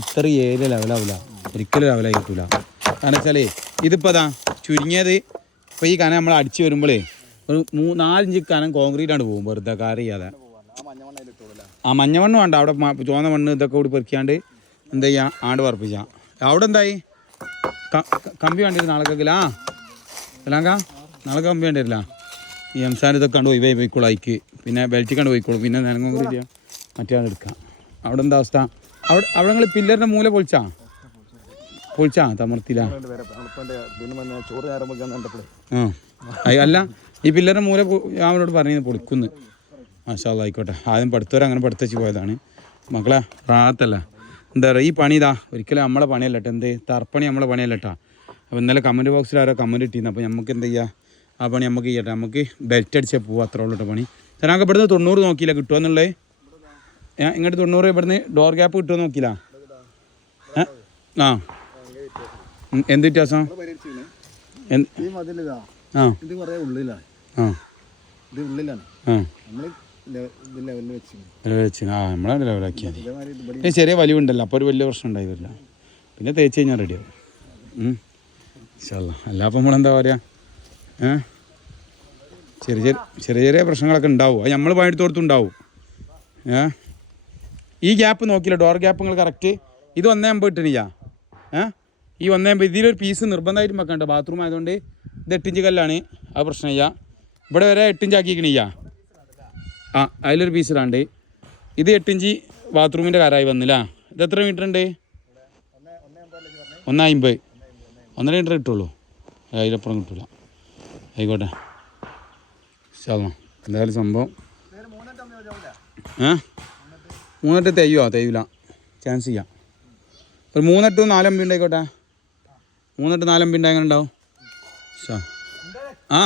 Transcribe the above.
ഇത്ര ഏരിയ ലെവലാവില്ല ഒരിക്കലും ലെവലായി കിട്ടൂല കാരണം വെച്ചാലേ അതാ ചുരുങ്ങിയത് ഇപ്പൊ ഈ കനം നമ്മൾ അടിച്ചു വരുമ്പോഴേ ഒരു മൂ നാലഞ്ച് കനം കോൺക്രീറ്റ് ആണ് പോകും വെറുതെ കാർ ചെയ്യാതെ. ആ മഞ്ഞ മണ്ണ് വേണ്ട. അവിടെ ചുവന്ന മണ്ണ് ഇതൊക്കെ കൂടി പെറുക്കിയാണ്ട് എന്താ ചെയ്യാ ആണ്ട് പറപ്പിച്ചാ അവിടെ എന്തായി? കമ്പി വേണ്ടി നാളെ ആ അല്ലാങ്ക നാളെ കമ്പി വേണ്ടില്ല ഈ എംസാൻ ഇതൊക്കെ കണ്ട് പോയി പോയിക്കോളൂ അയക്ക് പിന്നെ ബെൽറ്റ് കണ്ട് പോയിക്കോളൂ. പിന്നെ നനങ്ങും കൂടി ചെയ്യാം. മറ്റേ ആൾ എടുക്കാം. അവിടെ എന്താ അവസ്ഥ? അവിടെ അവിടെ നിങ്ങൾ പില്ലറിന്റെ മൂല പൊളിച്ചാ? പൊളിച്ചാ തമർത്തില? അല്ല ഈ പില്ലറിന്റെ മൂല ഞാൻ അവനോട് പറഞ്ഞു പൊളിക്കുന്നു. മാഷാ ആയിക്കോട്ടെ. ആദ്യം പഠിത്തവരെ അങ്ങനെ പഠിത്തച്ച് പോയതാണ്. മക്കളെ പ്രാർത്ഥല്ല എന്താ പറയുക ഈ പണി ഇതാ. ഒരിക്കലും നമ്മളെ പണിയല്ല കേട്ടോ എന്ത്? തർപ്പണി നമ്മളെ പണിയല്ല കേട്ടോ അപ്പോൾ ഇന്നലെ കമന്റ് ബോക്സിൽ ആരോ കമന്റ് ഇട്ടിരുന്നു. അപ്പോൾ നമുക്ക് എന്ത് ചെയ്യുക ആ പണി നമുക്ക് ചെയ്യട്ടെ നമുക്ക് ബെൽറ്റ് അടിച്ചാൽ പോവാം. അത്രേ ഉള്ളൂ കേട്ടോ പണി. ഞങ്ങൾക്ക് ഇവിടുന്ന് തൊണ്ണൂറ് നോക്കിയില്ല കിട്ടുമോ എന്നുള്ളത് ഇങ്ങോട്ട് തൊണ്ണൂറ് ഇവിടുന്ന് ഡോർ ഗ്യാപ്പ് കിട്ടുമോ നോക്കില്ല ആ. എന്ത് വ്യത്യാസം? ചെറിയ ഉണ്ടല്ലോ ആ. ലെവലാക്കിയാൽ ഇതേമാതിരി ഇത് ചെറിയ വലിവുണ്ടല്ലോ അപ്പോൾ ഒരു വലിയ പ്രശ്നം ഉണ്ടായി വരില്ല പിന്നെ തേച്ച് കഴിഞ്ഞാൽ റെഡിയാവും ആവും. അല്ല അപ്പം നമ്മളെന്താ പറയുക ഏ? ചെറിയ ചെറിയ ചെറിയ ചെറിയ പ്രശ്നങ്ങളൊക്കെ ഉണ്ടാവും. അത് നമ്മൾ പണിയെടുത്ത് ഉണ്ടാവും. ഏ? ഈ ഗ്യാപ്പ് നോക്കില്ല ഡോർ ഗ്യാപ്പ് നിങ്ങൾ കറക്റ്റ് ഇത് ഒന്നേ അമ്പത് ഇട്ടണില്ല ഈ ഒന്നേ അമ്പത് ഇതിലൊരു പീസ് നിർബന്ധമായിട്ടും വെക്കണ്ട ബാത്റൂം ആയതുകൊണ്ട് ഇത് എട്ടിഞ്ച് കല്ലാണ്. അത് പ്രശ്നമില്ല ഇവിടെ വരെ എട്ടിഞ്ച് ആക്കിക്കണില്ല ആ അതിലൊരു പീസ് ഇടാണ്ട്. ഇത് എട്ടിഞ്ച് ബാത്റൂമിന്റെ കാരായി വന്നില്ല ഇത് എത്ര മീറ്റർ ഉണ്ട് ഒന്ന് അമ്പത്. ഒന്നര മീറ്റർ കിട്ടുള്ളൂ. അതിലപ്പുറം കിട്ടില്ല ആയിക്കോട്ടെ. ശാലോ എന്തായാലും സംഭവം. ഏ? മൂന്നെട്ട് തെയ്യോ? തെയ്യൂല. ചാൻസ് ചെയ്യാം ഒരു മൂന്നെട്ടും നാലമ്പി ഉണ്ടായിക്കോട്ടെ മൂന്നെട്ട് നാലമ്പി ഉണ്ടായി എങ്ങനെ ഉണ്ടാവും ആ.